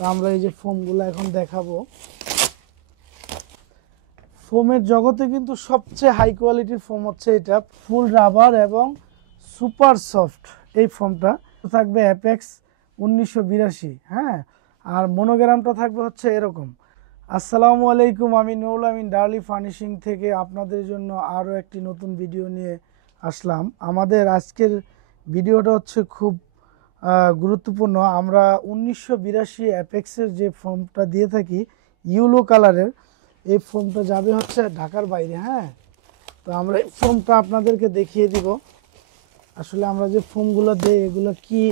তো আমরা এই যে ফোমগুলো এখন দেখাবো। ফোমের জগতে কিন্তু সবচেয়ে হাই কোয়ালিটির ফোম হচ্ছে এটা, ফুল রাবার এবং সুপার সফট। এই ফোমটা থাকবে অ্যাপেক্স 1982, হ্যাঁ। আর মনোগ্রামটা থাকবে হচ্ছে এরকম। আসসালামু আলাইকুম, আমি নুরুল আমিন ডার্লি ফার্নিশিং থেকে আপনাদের জন্য আরও একটি নতুন ভিডিও নিয়ে আসলাম। আমাদের আজকের ভিডিওটা হচ্ছে খুব গুরুত্বপূর্ণ। আমরা 1982 অ্যাপেক্সের যে ফোমটা দিয়ে থাকি ইয়েলো কালারের, এই ফোমটা যাবে হচ্ছে ঢাকার বাইরে, হ্যাঁ। তো আমরা এই ফোমটা আপনাদেরকে দেখিয়ে দিব। আসলে আমরা যে ফোমগুলো দিই এগুলো কি,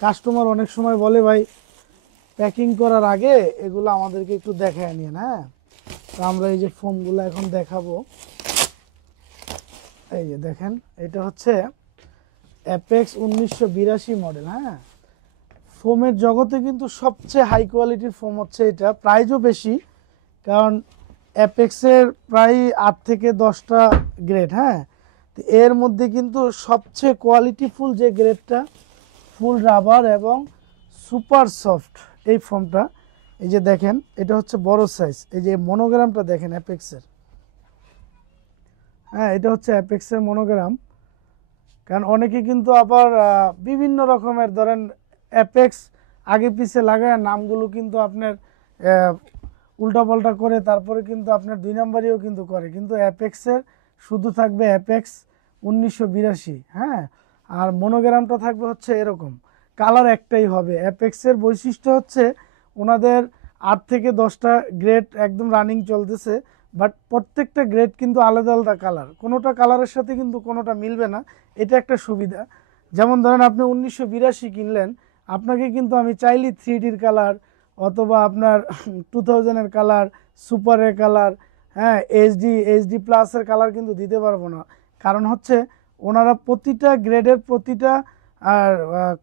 কাস্টমার অনেক সময় বলে ভাই প্যাকিং করার আগে এগুলো আমাদেরকে একটু দেখায় নিন, হ্যাঁ। তো আমরা এই যে ফোমগুলো এখন দেখাবো। এই যে দেখেন, এটা হচ্ছে অ্যাপেক্স 1982 মডেল, হ্যাঁ। ফোমের জগতে কিন্তু সবচেয়ে হাই কোয়ালিটির ফোম হচ্ছে এটা, প্রাইসও বেশি, কারণ অ্যাপেক্সের প্রায় 8 থেকে 10টা গ্রেড, হ্যাঁ। তো এর মধ্যে কিন্তু সবচেয়ে কোয়ালিটিফুল যে গ্রেডটা ফুল রাবার এবং সুপার সফট এই ফোমটা। এই যে দেখেন, এটা হচ্ছে বড় সাইজ। এই যে মনোগ্রামটা দেখেন অ্যাপেক্সের, হ্যাঁ, এটা হচ্ছে অ্যাপেক্সের মনোগ্রাম। কারণ অনেকে কিন্তু আবার বিভিন্ন রকমের ধরেন অ্যাপেক্স আগে পিছে লাগায় নামগুলো কিন্তু আপনার উল্টাপাল্টা করে, তারপরে কিন্তু আপনার 2 নম্বরেও কিন্তু করে, কিন্তু অ্যাপেক্সের শুধু থাকবে অ্যাপেক্স 1982, হ্যাঁ। আর মনোগ্রামটা থাকবে হচ্ছে এরকম, কালার একটাই হবে। অ্যাপেক্সের বৈশিষ্ট্য হচ্ছে ওনাদের 8 থেকে 10টা গ্রেড একদম রানিং চলতেছে, বাট প্রত্যেকটা গ্রেড কিন্তু আলাদা আলাদা কালার, কোনোটা কালারের সাথে কিন্তু কোনোটা মিলবে না। এটা একটা সুবিধা। যেমন ধরেন আপনি 1982 কিনলেন, আপনাকে কিন্তু আমি চাইলে 3Dর কালার অথবা আপনার 2000-এর কালার, সুপারের কালার, হ্যাঁ, এইচডি প্লাসের কালার কিন্তু দিতে পারবো না। কারণ হচ্ছে ওনারা প্রতিটা গ্রেডের প্রতিটা আর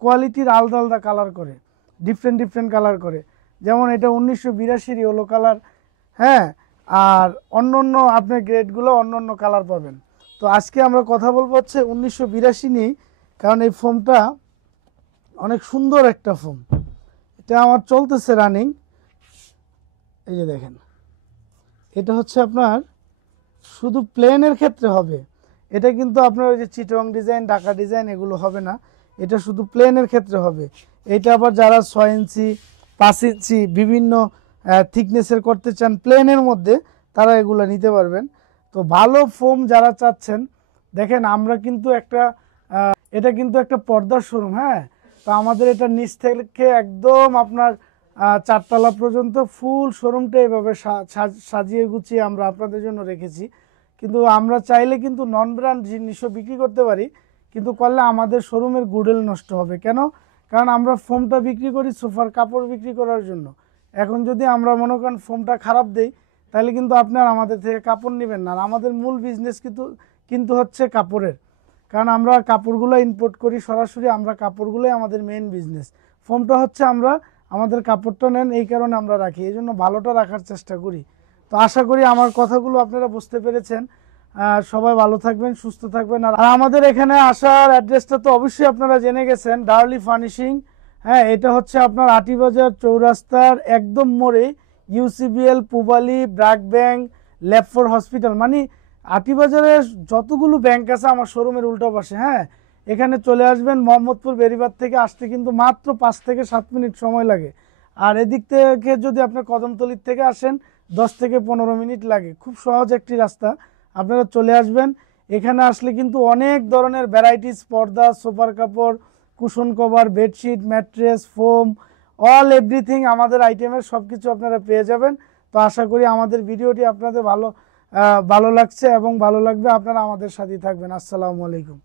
কোয়ালিটির আলাদা আলাদা কালার করে, ডিফারেন্ট কালার করে। যেমন এটা 1982 ইয়েলো কালার, হ্যাঁ। আর অন্য অন্য আপনার গ্রেডগুলো অন্য অন্য কালার পাবেন। তো আজকে আমরা কথা বলবো হচ্ছে 1982 নিয়েই, কারণ এই ফোমটা অনেক সুন্দর একটা ফোম। এটা আমার চলতেছে রানিং। এই যে দেখেন, এটা হচ্ছে আপনার শুধু প্লেনের ক্ষেত্রে হবে। এটা কিন্তু আপনার ওই যে চিটং ডিজাইন, ঢাকা ডিজাইন এগুলো হবে না, এটা শুধু প্লেনের ক্ষেত্রে হবে। এটা আবার যারা 6 ইঞ্চি 5 ইঞ্চি বিভিন্ন থিকনেসের করতে চান প্লেনের মধ্যে, তারা এগুলো নিতে পারবেন। তো ভালো ফোম যারা চাচ্ছেন, দেখেন আমরা কিন্তু এটা কিন্তু একটা পর্দার শোরুম, হ্যাঁ। তো আমাদের এটা নিচ থেকে একদম আপনার 4 তলা পর্যন্ত ফুল শোরুমটা এভাবে সাজিয়ে গুছিয়ে আমরা আপনাদের জন্য রেখেছি। কিন্তু আমরা চাইলে কিন্তু নন ব্র্যান্ড জিনিসও বিক্রি করতে পারি, কিন্তু করলে আমাদের শোরুমের গুডউইল নষ্ট হবে। কেন? কারণ আমরা ফোমটা বিক্রি করি সোফার কাপড় বিক্রি করার জন্য। এখন যদি আমরা মনে করেন ফোমটা খারাপ দেই, তাহলে কিন্তু আপনার আমাদের থেকে কাপড় নেবেন না। আর আমাদের মূল বিজনেস কিন্তু হচ্ছে কাপড়ের, কারণ আমরা কাপড়গুলো ইম্পোর্ট করি সরাসরি, আমরা কাপড়গুলোই আমাদের মেইন বিজনেস। ফোমটা হচ্ছে আমরা আমাদের কাপড়টা নেন এই কারণে আমরা রাখি, এই জন্য ভালোটা রাখার চেষ্টা করি। তো আশা করি আমার কথাগুলো আপনারা বুঝতে পেরেছেন। সবাই ভালো থাকবেন, সুস্থ থাকবেন। আর আমাদের এখানে আসার অ্যাড্রেসটা তো অবশ্যই আপনারা জেনে গেছেন, ডার্লি ফার্নিশিং, হ্যাঁ। এটা হচ্ছে আপনার আটিবাজার চৌরাস্তার একদম মোড়ে, ইউসিবিএল, পুবালি, ব্র্যাক ব্যাংক, ল্যাবফোর্ড হসপিটাল, মানে আটিবাজারের যতগুলো ব্যাংক আছে আমার শোরুমের উল্টো পাশে, হ্যাঁ। এখানে চলে আসবেন। মোহাম্মদপুর বেরিবাদ থেকে আসতে কিন্তু মাত্র 5 থেকে 7 মিনিট সময় লাগে। আর এদিক থেকে যদি আপনি কদমতলির থেকে আসেন 10 থেকে 15 মিনিট লাগে। খুব সহজ একটি রাস্তা, আপনারা চলে আসবেন। এখানে আসলে কিন্তু অনেক ধরনের ভ্যারাইটিস পর্দা, সোফার কাপড়, cushion cover, bedsheet, mattress, foam, all everything আমাদের আইটেমের সব কিছু আপনারা পেয়ে যাবেন। তো আশা করি আমাদের ভিডিওটি আপনাদের ভালো লাগছে এবং ভালো লাগবে। আপনারা আমাদের সাথেই থাকবেন। আসসালামু আলাইকুম।